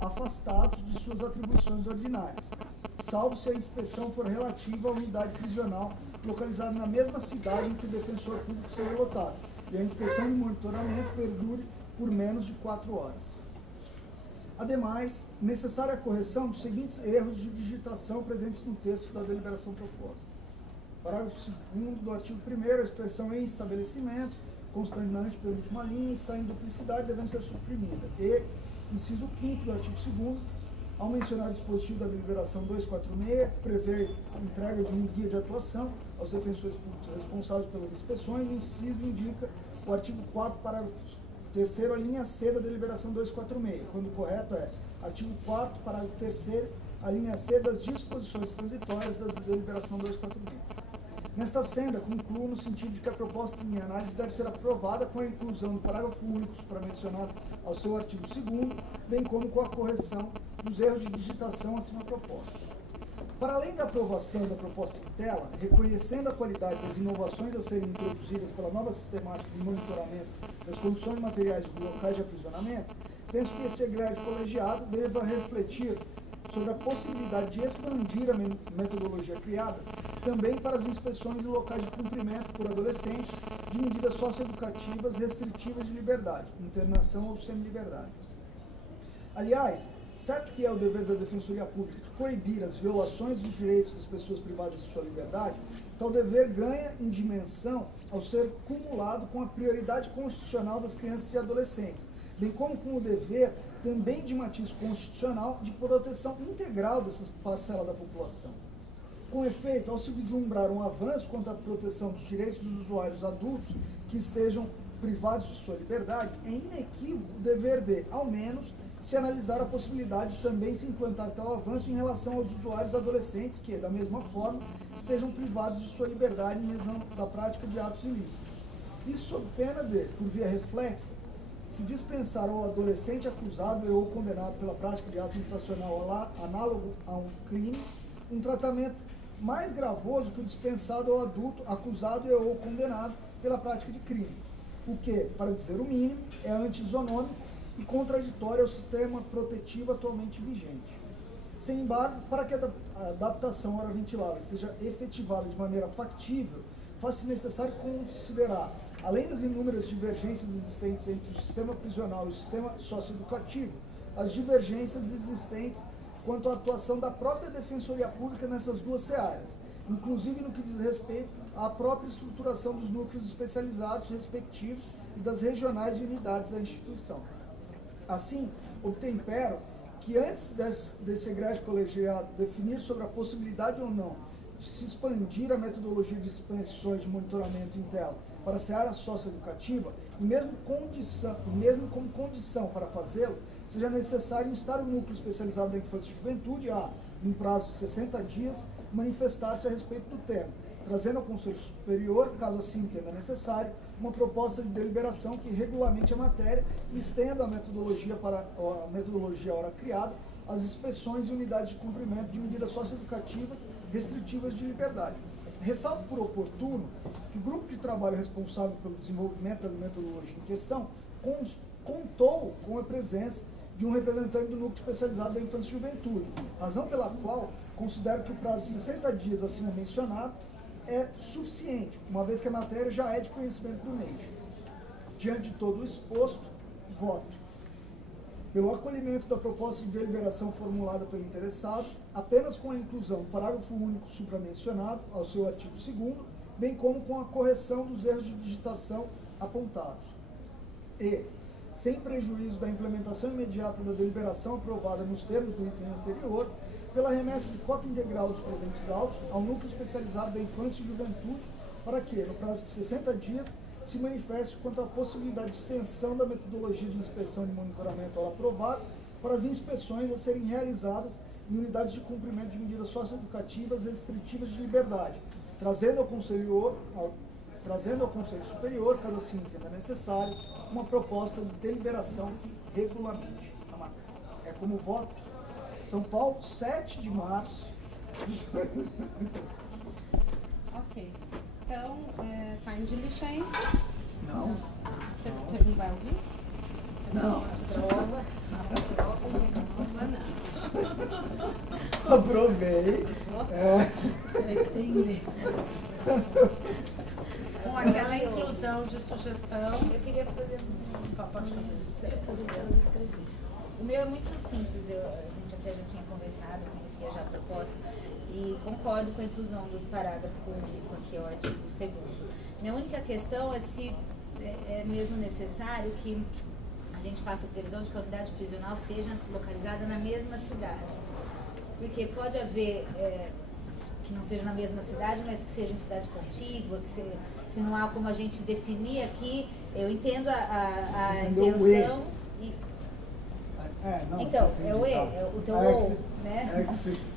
afastados de suas atribuições ordinárias, salvo se a inspeção for relativa à unidade prisional localizada na mesma cidade em que o defensor público seja lotado, e a inspeção de monitoramento perdure por menos de 4 horas. Ademais, necessária a correção dos seguintes erros de digitação presentes no texto da deliberação proposta. Parágrafo 2º do artigo 1º, a expressão em estabelecimentos, constante na antepenúltima linha, está em duplicidade, devendo ser suprimida. E, inciso 5º do artigo 2º, ao mencionar o dispositivo da deliberação 246, prevê a entrega de um guia de atuação aos defensores públicos responsáveis pelas inspeções, o inciso indica o artigo 4º, parágrafo 3º, a linha C da deliberação 246, quando o correto é artigo 4º, parágrafo 3º, a linha C das disposições transitórias da deliberação 246. Nesta senda, concluo no sentido de que a proposta em análise deve ser aprovada com a inclusão do parágrafo único supramencionado ao seu artigo 2º, bem como com a correção dos erros de digitação acima propostos. Para além da aprovação da proposta em tela, reconhecendo a qualidade das inovações a serem introduzidas pela nova sistemática de monitoramento das condições materiais dos locais de aprisionamento, penso que esse egrégio colegiado deva refletir sobre a possibilidade de expandir a metodologia criada também para as inspeções em locais de cumprimento por adolescentes de medidas socioeducativas restritivas de liberdade, internação ou semi-liberdade. Aliás, certo que é o dever da Defensoria Pública de coibir as violações dos direitos das pessoas privadas de sua liberdade, tal dever ganha em dimensão ao ser cumulado com a prioridade constitucional das crianças e adolescentes, bem como com o dever também de matiz constitucional de proteção integral dessa parcela da população. Com efeito, ao se vislumbrar um avanço contra a proteção dos direitos dos usuários adultos que estejam privados de sua liberdade, é inequívoco o dever de, ao menos, se analisar a possibilidade de também se implantar tal avanço em relação aos usuários adolescentes que, da mesma forma, estejam privados de sua liberdade em razão da prática de atos ilícitos. Isso sob pena de, por via reflexa, se dispensar ao adolescente acusado ou condenado pela prática de ato infracional análogo a um crime, um tratamento mais gravoso que o dispensado ao adulto acusado ou condenado pela prática de crime, o que, para dizer o mínimo, é antisonômico e contraditório ao sistema protetivo atualmente vigente. Sem embargo, para que a adaptação ora ventilada seja efetivada de maneira factível, faz-se necessário considerar, além das inúmeras divergências existentes entre o sistema prisional e o sistema socioeducativo, as divergências existentes quanto à atuação da própria Defensoria Pública nessas duas searas, inclusive no que diz respeito à própria estruturação dos núcleos especializados respectivos e das regionais e unidades da instituição. Assim, obtempero que antes desse egrégio colegiado definir sobre a possibilidade ou não de se expandir a metodologia de inspeções de monitoramento em tela para a seara socioeducativa, e mesmo como condição para fazê-lo, seja necessário instar o núcleo especializado da infância e juventude a, num prazo de 60 dias, manifestar-se a respeito do tema, trazendo ao Conselho Superior, caso assim entenda necessário, uma proposta de deliberação que regulamente a matéria e estenda a metodologia ora criada às inspeções e unidades de cumprimento de medidas socioeducativas restritivas de liberdade. Ressalto por oportuno que o grupo de trabalho responsável pelo desenvolvimento da metodologia em questão contou com a presença de um representante do núcleo especializado da infância e juventude, razão pela qual considero que o prazo de 60 dias acima mencionado é suficiente, uma vez que a matéria já é de conhecimento do meio. Diante de todo o exposto, voto pelo acolhimento da proposta de deliberação formulada pelo interessado, apenas com a inclusão do parágrafo único supramencionado ao seu artigo 2º, bem como com a correção dos erros de digitação apontados. E, sem prejuízo da implementação imediata da deliberação aprovada nos termos do item anterior, pela remessa de cópia integral dos presentes autos ao núcleo especializado da infância e juventude, para que, no prazo de 60 dias, se manifeste quanto à possibilidade de extensão da metodologia de inspeção de monitoramento ora aprovado para as inspeções a serem realizadas em unidades de cumprimento de medidas socioeducativas restritivas de liberdade, trazendo ao Conselho Superior, caso assim entenda necessário, uma proposta de deliberação que regulamente. É como voto. São Paulo, 7 de março. Ok. Então, tá em diligência. Não. Você não vai ouvir? Não. Não. Aprovei. Com aquela inclusão de sugestão. Eu queria fazer Só pode fazer. tudo que eu escrevi. O meu é muito simples, a gente até já tinha conversado, conhecia já a proposta e concordo com a inclusão do parágrafo único aqui, o artigo 2º. Minha única questão é se é mesmo necessário que a gente faça previsão de que a unidade prisional seja localizada na mesma cidade. Porque pode haver que não seja na mesma cidade, mas que seja em cidade contígua, que se não há como a gente definir aqui, eu entendo a intenção. Não, então, é o E, é o teu ou, né?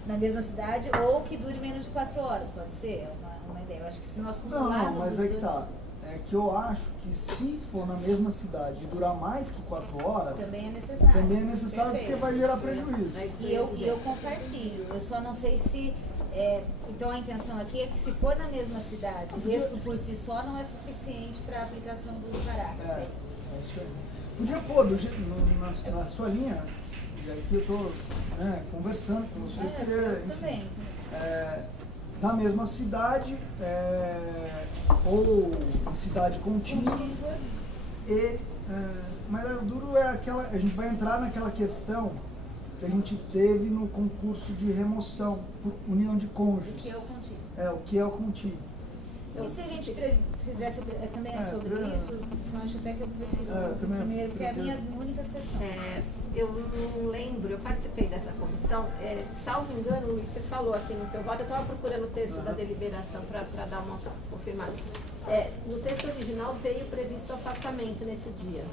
Na mesma cidade, ou que dure menos de 4 horas, pode ser, é uma ideia. Eu acho que se nós calcularmos... Não, mas aí que tá. É que eu acho que se for na mesma cidade e durar mais que 4 horas... Também é necessário. Também é necessário. Perfeito. Porque vai gerar prejuízo. E eu compartilho, eu só não sei se... então a intenção aqui é que se for na mesma cidade, mesmo por si só, não é suficiente para a aplicação do parágrafo. É isso aí. Podia pôr na sua linha, e aqui eu estou conversando com você, também. Na mesma cidade, ou em cidade contínua, mas o duro é aquela, a gente vai entrar naquela questão que a gente teve no concurso de remoção por união de cônjuges. O que é o contínuo? O que é o contínuo. E se a gente fizesse também sobre isso, então acho até que eu prefiro primeiro, porque é a minha única questão. Eu não lembro, eu participei dessa comissão, salvo engano, Luiz, você falou aqui no teu voto, eu estava procurando o texto da deliberação para dar uma confirmada. No texto original veio previsto afastamento nesse dia.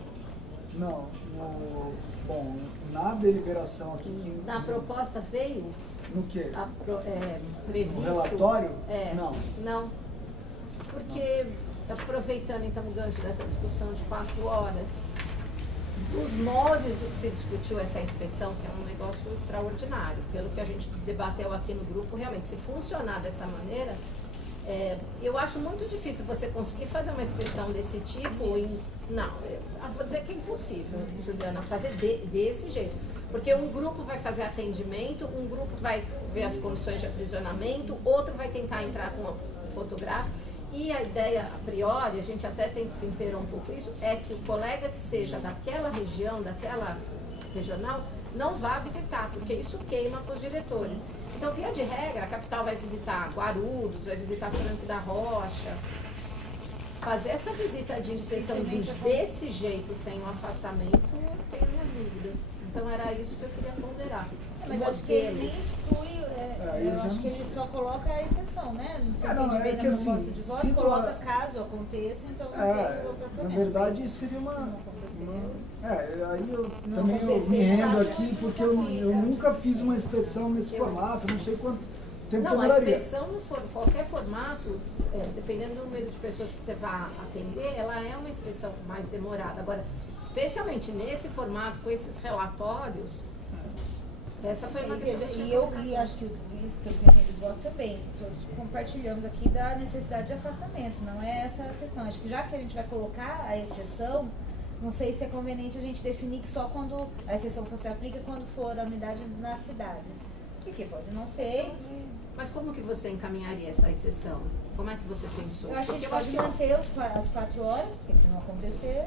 Não, na deliberação aqui... Na proposta veio? No quê? Previsto? No relatório? Não. Porque, aproveitando então o gancho dessa discussão de 4 horas, dos moldes do que se discutiu essa inspeção, que é um negócio extraordinário, pelo que a gente debateu aqui no grupo, realmente, se funcionar dessa maneira, eu acho muito difícil você conseguir fazer uma inspeção desse tipo vou dizer que é impossível, Juliana, fazer desse jeito. Porque um grupo vai fazer atendimento, um grupo vai ver as condições de aprisionamento, outro vai tentar entrar com o fotográfico. E a ideia, a priori, a gente até temperou um pouco isso, é que o colega que seja daquela região, daquela regional, não vá visitar, porque isso queima com os diretores. Então, via de regra, a capital vai visitar Guarulhos, vai visitar Franco da Rocha. Fazer essa visita de inspeção desse jeito, sem um afastamento, eu tenho minhas dúvidas. Então, era isso que eu queria ponderar. Mas acho que ele nem exclui, eu acho que ele só coloca a exceção, né? Não se entende bem na proposta de voto, coloca caso aconteça, então não tem afastamento. Na verdade, seria aí eu também me rendo aqui, porque eu nunca fiz uma inspeção nesse formato, não sei quanto tempo demoraria. A inspeção, qualquer formato, dependendo do número de pessoas que você vai atender, ela é uma inspeção mais demorada. Agora, especialmente nesse formato, com esses relatórios, essa foi uma questão. E acho que o Luiz, pelo que eu entendi do voto também, todos compartilhamos aqui da necessidade de afastamento, não é essa a questão. Acho que já que a gente vai colocar a exceção, não sei se é conveniente a gente definir que só quando a exceção só se aplica quando for a unidade na cidade. Porque pode não ser. Mas como que você encaminharia essa exceção? Como é que você pensou? Eu acho que a gente pode manter as 4 horas, porque se não acontecer,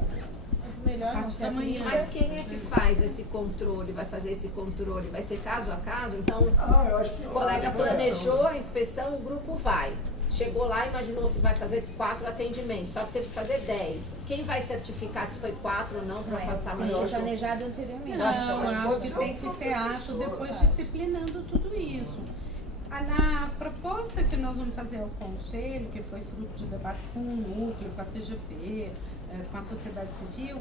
muito melhor não se aplica. Mas quem é que faz esse controle, vai fazer esse controle? Vai ser caso a caso? Então, eu acho que o colega planejou a inspeção, o grupo vai. Chegou lá, imaginou se vai fazer 4 atendimentos, só que teve que fazer 10. Quem vai certificar se foi 4 ou não para afastamento? Foi planejado anteriormente. Não, acho que tem que ter ato depois disciplinando tudo isso. Na proposta que nós vamos fazer ao Conselho, que foi fruto de debates com o Núcleo, com a CGP, com a sociedade civil,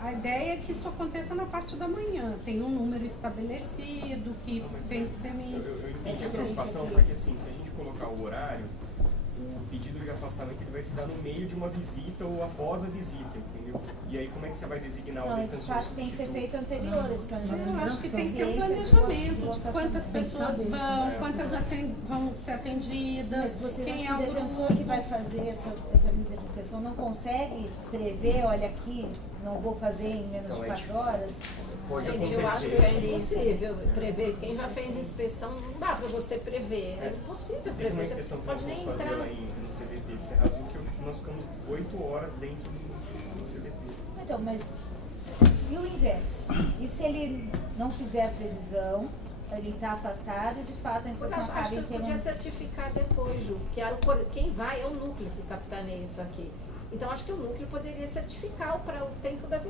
A ideia é que isso aconteça na parte da manhã. Tem um número estabelecido que tem que ser Eu entendi a preocupação, porque assim, se a gente colocar o horário, o pedido de afastamento ele vai se dar no meio de uma visita ou após a visita, entendeu? E aí como é que você vai designar o Não, de defensor fato tem que ser feito anterior esse planejamento. Eu acho que tem que ter um planejamento de quantas pessoas vão, quantas vão ser atendidas, Mas você quem acha é que o o defensor grupo. que vai fazer essa visita de inspeção não consegue prever, olha aqui, não vou fazer em menos de 4 horas? Pode Gente, acontecer. eu acho que é impossível prever. Quem já fez inspeção, não dá para você prever. É impossível Teve uma prever. Você inspeção que pode nós nem fomos fazer entrar. lá no CVP de Serra Azul, que nós ficamos 8 horas dentro do CVP. Então, mas e o inverso? E se ele não fizer a previsão, ele está afastado e de fato a inspeção Acho acaba que em ele podia certificar depois, Ju, porque quem vai é o núcleo que capitaneia isso aqui. Então acho que o núcleo poderia certificar para o tempo da visita.